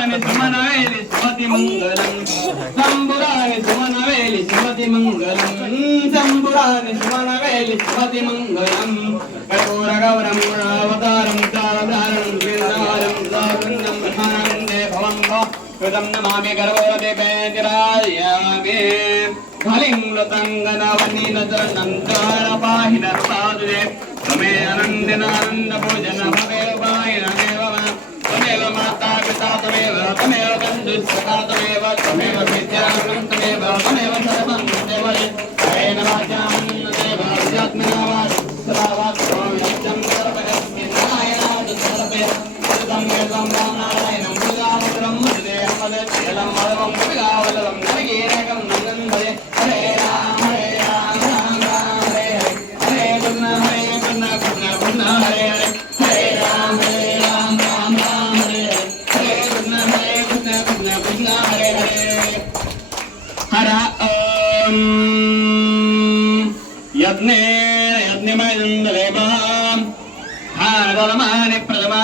सुमनवेली सुमति मंगलम शंभुरानि सुमनवेली सुमति मंगलम शंभुरानि सुमनवेली सुमति मंगलम कर्पूर गौरम गुणावतारम चावतारम गिरिधारम साकुण्डम ब्रह्मानंदे भवन्तो कृतं नमामि गर्भवदेवेन्द्रायामि कलिङ्गतङ्गनवनीनचरणन्तार पाहिनर्पादुरे त्वमे अनन्दिनानन्दभोजन भवेव पाहिनदेव त्वमेव माता पिता त्वमेव त्वमेव बन्धुस्सखा त्वमेव त्वमेव विद्यागुरुं त्वमेव त्वमेव सर्वं देव हरे नमः देव विद्यात्मनावात् सदावात् नित्यं सर्वगस्मिन् नारायणात् सर्वे कृतं मे नारायणं मुदामुद्रं मदिदेहं मदच्छलं मदवं विगावलं नरगीरकं नन्दये हरे राम राम राम हरे हरे हरे कृष्ण कृष्ण कृष्ण हरे हरे हरे राम राम राम हरे हरे हरे कृष्ण कृष्ण कृष्ण हरे हरे हर यज्ञे यज्ञमयं देवां हारदलमानि प्रथमा